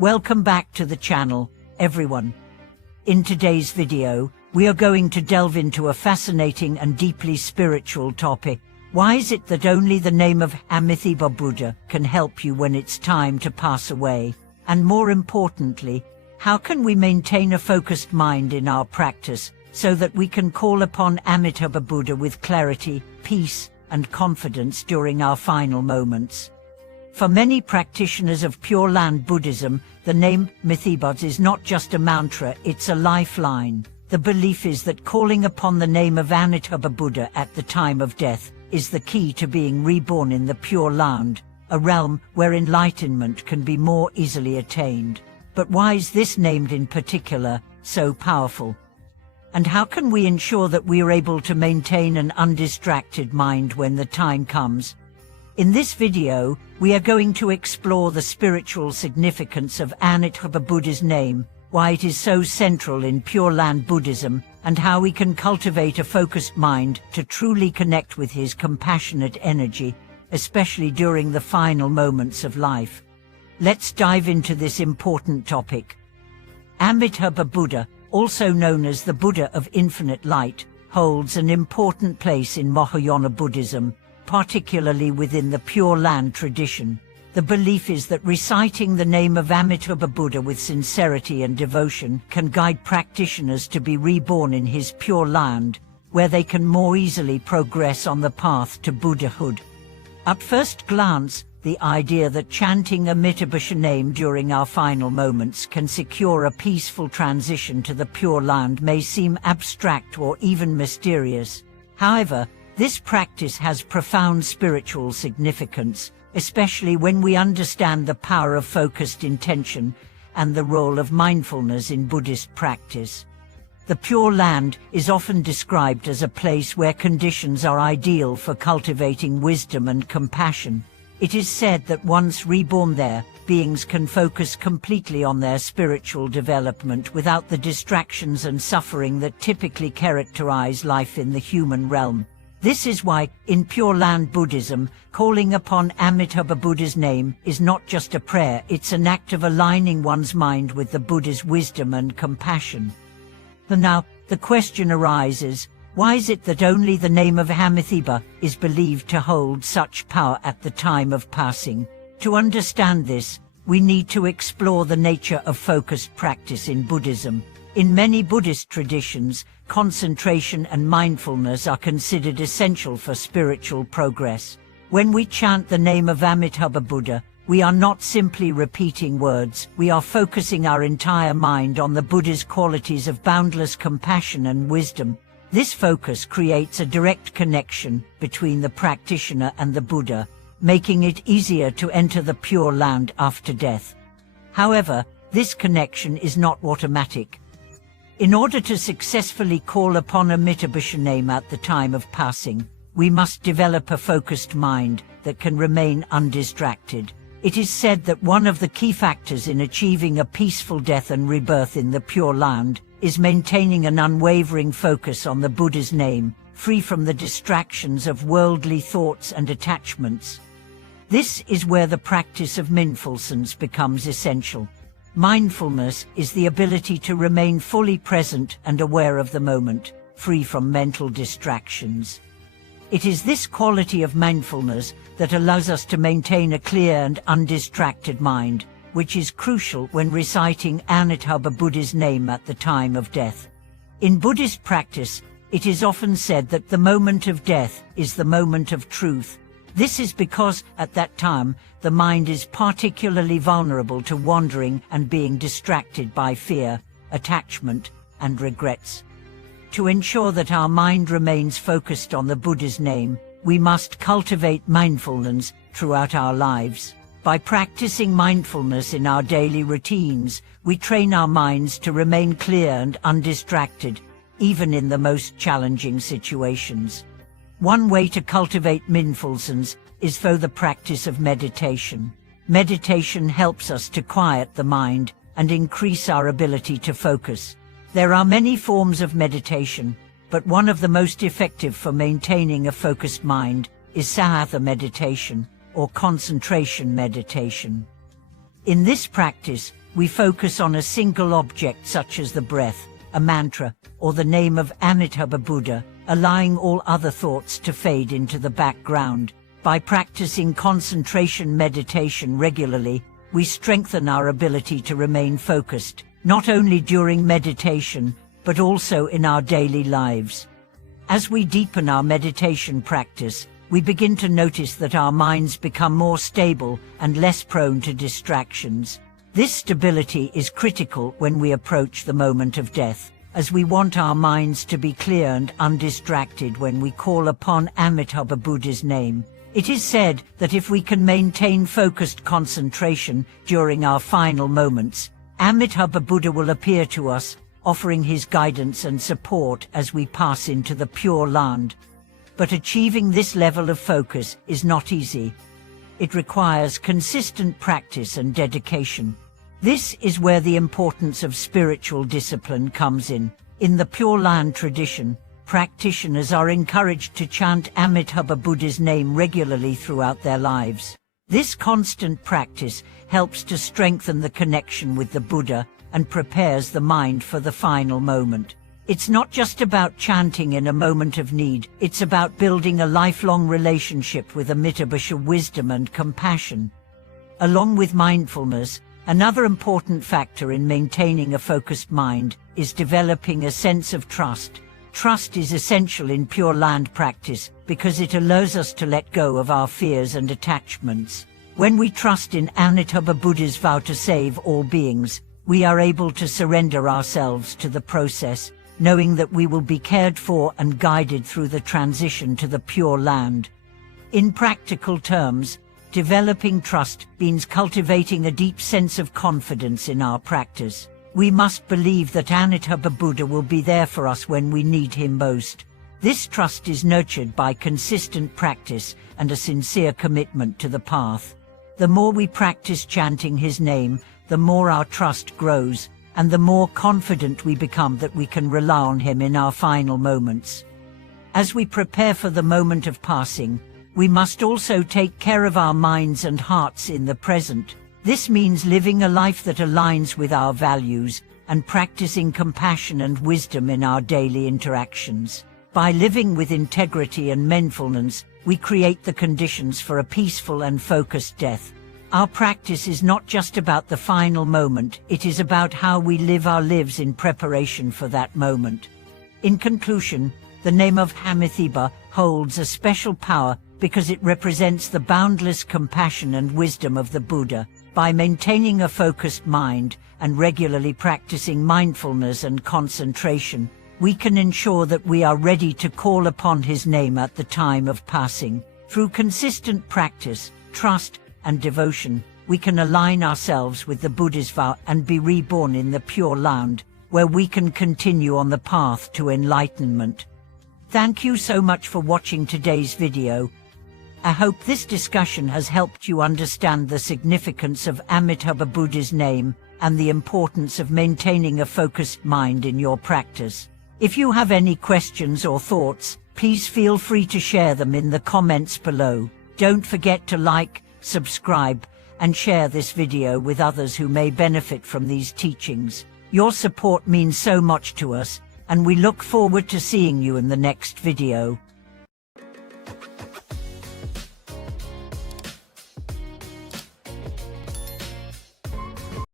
Welcome back to the channel, everyone. In today's video, we are going to delve into a fascinating and deeply spiritual topic. Why is it that only the name of Amitabha Buddha can help you when it's time to pass away? And more importantly, how can we maintain a focused mind in our practice so that we can call upon Amitabha Buddha with clarity, peace, and confidence during our final moments? For many practitioners of Pure Land Buddhism, the name Amitabha is not just a mantra, it's a lifeline. The belief is that calling upon the name of Amitabha Buddha at the time of death is the key to being reborn in the Pure Land, a realm where enlightenment can be more easily attained. But why is this named in particular so powerful? And how can we ensure that we are able to maintain an undistracted mind when the time comes? In this video, we are going to explore the spiritual significance of Amitabha Buddha's name, why it is so central in Pure Land Buddhism, and how we can cultivate a focused mind to truly connect with his compassionate energy, especially during the final moments of life. Let's dive into this important topic. Amitabha Buddha, also known as the Buddha of Infinite Light, holds an important place in Mahayana Buddhism, particularly within the Pure Land tradition. The belief is that reciting the name of Amitabha Buddha with sincerity and devotion can guide practitioners to be reborn in his Pure Land, where they can more easily progress on the path to Buddhahood. At first glance, the idea that chanting Amitabha's name during our final moments can secure a peaceful transition to the Pure Land may seem abstract or even mysterious. However, this practice has profound spiritual significance, especially when we understand the power of focused intention and the role of mindfulness in Buddhist practice. The Pure Land is often described as a place where conditions are ideal for cultivating wisdom and compassion. It is said that once reborn there, beings can focus completely on their spiritual development without the distractions and suffering that typically characterize life in the human realm. This is why, in Pure Land Buddhism, calling upon Amitabha Buddha's name is not just a prayer, it's an act of aligning one's mind with the Buddha's wisdom and compassion. And now, the question arises, why is it that only the name of Amitabha is believed to hold such power at the time of passing? To understand this, we need to explore the nature of focused practice in Buddhism. In many Buddhist traditions, concentration and mindfulness are considered essential for spiritual progress. When we chant the name of Amitabha Buddha, we are not simply repeating words, we are focusing our entire mind on the Buddha's qualities of boundless compassion and wisdom. This focus creates a direct connection between the practitioner and the Buddha, making it easier to enter the Pure Land after death. However, this connection is not automatic. In order to successfully call upon Amitabha's name at the time of passing, we must develop a focused mind that can remain undistracted. It is said that one of the key factors in achieving a peaceful death and rebirth in the Pure Land is maintaining an unwavering focus on the Buddha's name, free from the distractions of worldly thoughts and attachments. This is where the practice of mindfulness becomes essential. Mindfulness is the ability to remain fully present and aware of the moment, free from mental distractions. It is this quality of mindfulness that allows us to maintain a clear and undistracted mind, which is crucial when reciting Amitabha Buddha's name at the time of death. In Buddhist practice, it is often said that the moment of death is the moment of truth. This is because, at that time, the mind is particularly vulnerable to wandering and being distracted by fear, attachment, and regrets. To ensure that our mind remains focused on the Buddha's name, we must cultivate mindfulness throughout our lives. By practicing mindfulness in our daily routines, we train our minds to remain clear and undistracted, even in the most challenging situations. One way to cultivate mindfulness is through the practice of meditation. Meditation helps us to quiet the mind and increase our ability to focus. There are many forms of meditation, but one of the most effective for maintaining a focused mind is samatha meditation, or concentration meditation. In this practice, we focus on a single object such as the breath, a mantra, or the name of Amitabha Buddha, allowing all other thoughts to fade into the background. By practicing concentration meditation regularly, we strengthen our ability to remain focused, not only during meditation, but also in our daily lives. As we deepen our meditation practice, we begin to notice that our minds become more stable and less prone to distractions. This stability is critical when we approach the moment of death, as we want our minds to be clear and undistracted when we call upon Amitabha Buddha's name. It is said that if we can maintain focused concentration during our final moments, Amitabha Buddha will appear to us, offering his guidance and support as we pass into the Pure Land. But achieving this level of focus is not easy. It requires consistent practice and dedication. This is where the importance of spiritual discipline comes in. In the Pure Land tradition, practitioners are encouraged to chant Amitabha Buddha's name regularly throughout their lives. This constant practice helps to strengthen the connection with the Buddha and prepares the mind for the final moment. It's not just about chanting in a moment of need, it's about building a lifelong relationship with Amitabha's wisdom and compassion. Along with mindfulness, another important factor in maintaining a focused mind is developing a sense of trust. Trust is essential in Pure Land practice because it allows us to let go of our fears and attachments. When we trust in Amitabha Buddha's vow to save all beings, we are able to surrender ourselves to the process, knowing that we will be cared for and guided through the transition to the Pure Land. In practical terms, developing trust means cultivating a deep sense of confidence in our practice. We must believe that Amitabha Buddha will be there for us when we need him most. This trust is nurtured by consistent practice and a sincere commitment to the path. The more we practice chanting his name, the more our trust grows, and the more confident we become that we can rely on him in our final moments. As we prepare for the moment of passing, we must also take care of our minds and hearts in the present. This means living a life that aligns with our values and practicing compassion and wisdom in our daily interactions. By living with integrity and mindfulness, we create the conditions for a peaceful and focused death. Our practice is not just about the final moment, it is about how we live our lives in preparation for that moment. In conclusion, the name of Amitabha holds a special power because it represents the boundless compassion and wisdom of the Buddha. By maintaining a focused mind and regularly practicing mindfulness and concentration, we can ensure that we are ready to call upon his name at the time of passing. Through consistent practice, trust, and devotion, we can align ourselves with the Buddha's vow and be reborn in the Pure Land, where we can continue on the path to enlightenment. Thank you so much for watching today's video. I hope this discussion has helped you understand the significance of Amitabha Buddha's name and the importance of maintaining a focused mind in your practice. If you have any questions or thoughts, please feel free to share them in the comments below. Don't forget to like, subscribe, and share this video with others who may benefit from these teachings. Your support means so much to us, and we look forward to seeing you in the next video.